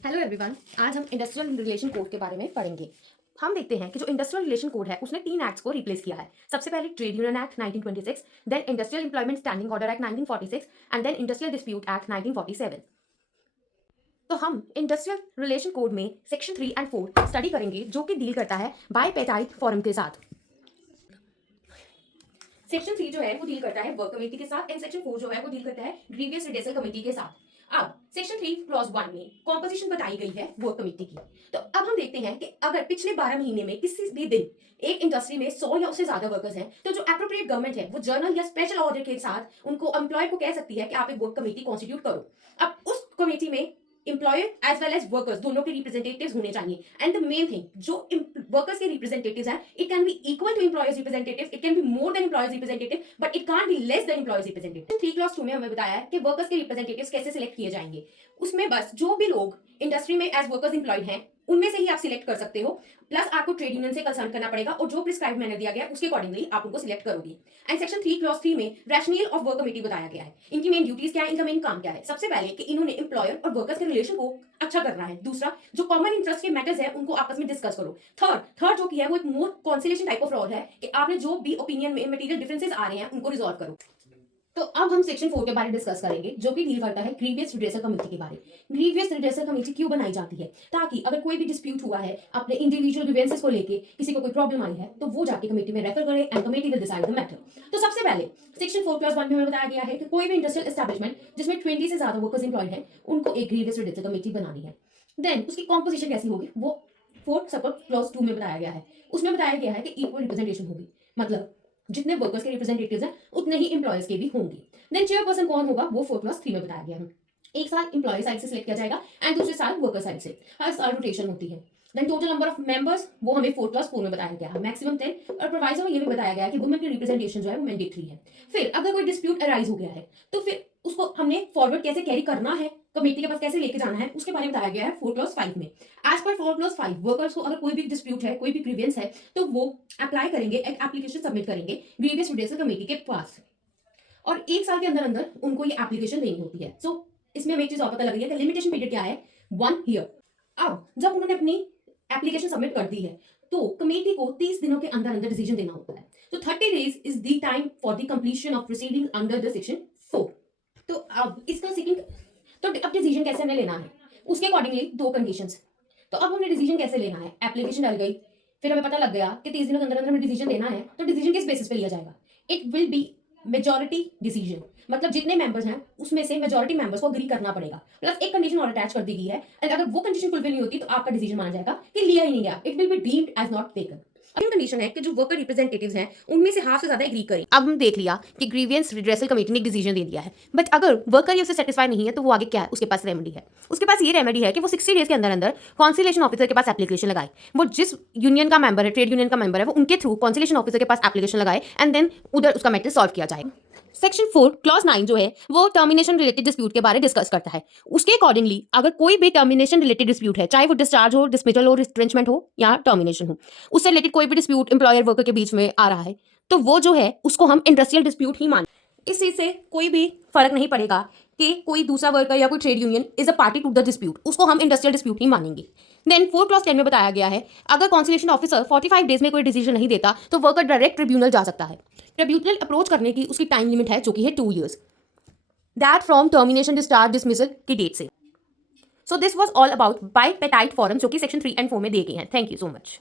Hello everyone. आज हम industrial relation code के बारे में पढ़ेंगे। हम देखते हैं कि जो इंडस्ट्रियल रिलेशन कोड है उसने 3 एक्ट्स को रिप्लेस किया है। सबसे पहले trade union act 1926, then industrial employment standing order act 1946 and then industrial dispute act 1947। तो हम इंडस्ट्रियल रिलेशन कोड में सेक्शन 3 एंड 4 स्टडी करेंगे जो कि डील करता है बायपेटाइट फॉरम के साथ। सेक्शन 3 जो है वो डील करता है वर्क कमेटी के साथ एंड सेक्शन 4 जो है वो डील करता है ग्रीवियस रिड्रेसल कमेटी के साथ। अब सेक्शन 3 क्लॉज 1 में कॉम्पोजिशन बताई गई है वर्क कमेटी की। तो अब हम देखते हैं कि अगर पिछले 12 महीने में किसी भी दिन एक इंडस्ट्री में 100 या उससे ज्यादा वर्कर्स हैं तो जो एप्रोप्रिएट गवर्नमेंट है वो जर्नल या स्पेशल ऑर्डर के साथ उनको एम्प्लॉयर को कह सकती है कि आप एक वर्क कमेटी कॉन्स्टिट्यूट करो। अब उस कमेटी में employer as well as workers दोनों के रिप्रेजेंटेटिव्स होने चाहिए। एंड द मेन थिंग जो वर्कर्स के रिप्रेजेंटेटिव्स हैं, it can be equal to employers representatives, it can be more than employers representative, but it can't be less than employers representative. 3 clause 2 में हमें बताया है कि वर्कर्स के रिप्रेजेंटेटिव्स कैसे सिलेक्ट किए जाएंगे। उसमें बस जो भी लोग इंडस्ट्री में एज वर्कर्स एम्प्लॉयड हैं उनमें से ही आप सिलेक्ट कर सकते हो, प्लस आपको ट्रेड यूनियन से कंसल्ट करना पड़ेगा और जो प्रिस्क्राइब मैंने दिया गया उसके अकॉर्डिंगली आप उनको सिलेक्ट करोगे। एंड सेक्शन 3 क्लॉज 3 में रैशनल ऑफ वर्क कमेटी बताया गया है। इनकी मेन ड्यूटीज क्या है, इनका मेन काम क्या है। सबसे पहले कि इन्होंने एम्प्लॉयर और वर्कर्स के रिलेशन को अच्छा करना है। दूसरा, जो कॉमन इंटरेस्ट के मैटर्स है उनको आपस में डिस्कस करो। थर्ड जो की है वो एक मोर कॉन्सिलेशन टाइप ऑफ रोल है कि आपने जो भी ओपिनियन में मटेरियल डिफरेंसेस आ रहे हैं उनको रिजॉल्व करो। तो अब हम सेक्शन 4 के बारे में डिस्कस करेंगे जो कि डील करता है ग्रीवियस रिड्रेसल कमेटी के बारे। ग्रीवियस रिड्रेसल कमेटी क्यों बनाई जाती है? ताकि अगर कोई भी डिस्प्यूट हुआ है अपने इंडिविजुअल ग्रीवेंसेस को लेके, किसी को कोई प्रॉब्लम आई है तो वो जाके कमेटी में रेफर करे and committee will decide the matter. तो सबसे पहले सेक्शन 4 क्लॉज 1 में हमें बताया गया है कि कोई भी इंडस्ट्रियल एस्टैब्लिशमेंट जिसमें 20 से ज्यादा वर्कर्स एम्प्लॉयड हैं उनको एक ग्रीवियस रिड्रेसल कमेटी बनानी है। देन उसकी कॉम्पोजिशन कैसी होगी वो 4 सब क्लॉज 2 में बताया गया है। उसमें बताया गया है कि इक्वल रिप्रेजेंटेशन होगी, मतलब जितने वर्कर्स के रिप्रेजेंटेटिव्स हैं उतने ही एम्प्लॉयर्स के भी होंगे। देन चेयरपर्सन कौन होगा वो 4 क्लॉज 3 में बताया गया है। एक साल एम्प्लॉय साइड से सिलेक्ट किया जाएगा एंड दूसरे साल वर्कर साइड से। हर साल रोटेशन होती है। Then total number of members वो हमें 4 क्लॉज 4 में बताया गया है, मैक्सिमम 10। और प्रोवाइजर में ये भी बताया गया है कि वुमेन की रिप्रेजेंटेशन जो है वो मैंडेटरी है। फिर अगर कोई डिस्प्यूट अराइज हो गया है तो फिर उसको हमने फॉरवर्ड कैसे कैरी करना है, कमेटी के पास कैसे लेके जाना है, उसके बारे में बताया गया है 4 क्लॉज 5 में। एज पर 4 क्लॉज 5 वर्कर्स को अगर कोई भी डिस्प्यूट है, कोई भी ग्रीवियंस है तो वो अप्लाई करेंगे, एक एप्लीकेशन सबमिट करेंगे ग्रीवियस रिड्रेसल कमेटी के पास और 1 साल के अंदर अंदर उनको ये एप्लीकेशन देनी होती है। सो इसमें हमें एक चीज और पता लग रही है कि लिमिटेशन पीरियड क्या है, 1 ईयर। अब जब उन्होंने अपनी एप्लीकेशन सबमिट कर दी है तो कमेटी को 30 दिनों के अंदर अंदर डिसीजन देना होता है। तो 30 days is the time for the completion of proceeding under the section 4। तो अब इसका सेकंड, तो अब डिसीजन कैसे हमें लेना है उसके अकॉर्डिंगली 2 कंडीशंस। तो अब हमने डिसीजन कैसे लेना है, एप्लीकेशन डाल गई, फिर हमें पता लग गया कि 30 दिनों के अंदर अंदर हमें डिसीजन देना है, तो डिसीजन किस बेसिस पे लिया जाएगा? It will B majority decision, मतलब जितने मेंबर्स हैं उसमें से मेजॉरिटी मेंबर्स को एग्री करना पड़ेगा। प्लस एक कंडीशन और अटैच कर दी गई है एंड अगर वो कंडीशन फुलफिल नहीं होती तो आपका डिसीजन माना जाएगा कि लिया ही नहीं गया, it will be deemed as not taken. अगली कंडीशन है कि जो वर्कर रिप्रेजेंटेटिव्स हैं उनमें से हाफ से ज्यादा एग्री करें। अब हम देख लिया कि ग्रीवियंस रिड्रेसल कमेटी ने एक डिसीजन दे दिया है, बट अगर वर्कर ये उससे सेटिस्फाई नहीं है तो वो आगे क्या है, उसके पास रेमेडी है। उसके पास ये रेमेडी है कि वो 60 डेज के अंदर अंदर कॉन्सिलेशन ऑफिसर के पास एप्लीकेशन लगाए। वो जिस यूनियन का मेंबर है, ट्रेड यूनियन का मेंबर है, वो उनके थ्रू कॉन्सिलेशन ऑफिसर के पास एप्लीकेशन लगाए एंड देन उधर उसका मैटर सॉल्व किया जाए। सेक्शन 4 क्लॉज 9 जो है वो टर्मिनेशन रिलेटेड डिस्प्यूट के बारे में डिस्कस करता है। उसके अकॉर्डिंगली अगर कोई भी टर्मिनेशन रिलेटेड डिस्प्यूट है, चाहे वो डिस्चार्ज हो, डिसमिसल हो, रिट्रेंचमेंट हो या टर्मिनेशन हो, उससे रिलेटेड कोई भी डिस्प्यूट एम्प्लॉयर वर्कर के बीच में आ रहा है तो वो जो है उसको हम इंडस्ट्रियल डिस्प्यूट ही मान। इस चीज से कोई भी फर्क नहीं पड़ेगा कि कोई दूसरा वर्कर या कोई trade union is a party to the dispute, उसको हम इंडस्ट्रियल डिस्प्यूट ही मानेंगे। देन 4 क्लॉज 10 में बताया गया है अगर कॉन्सिलेशन ऑफिसर 45 डेज में कोई डिसीजन नहीं देता तो वर्कर डायरेक्ट ट्रिब्यूनल जा सकता है। ट्रिब्यूनल अप्रोच करने की उसकी टाइम लिमिट है जो कि है 2 years, that from termination, discharge, dismissal की डेट से। So this was all about bipartite forum जो कि सेक्शन 3 एंड 4 में दिए गए हैं। Thank you so much.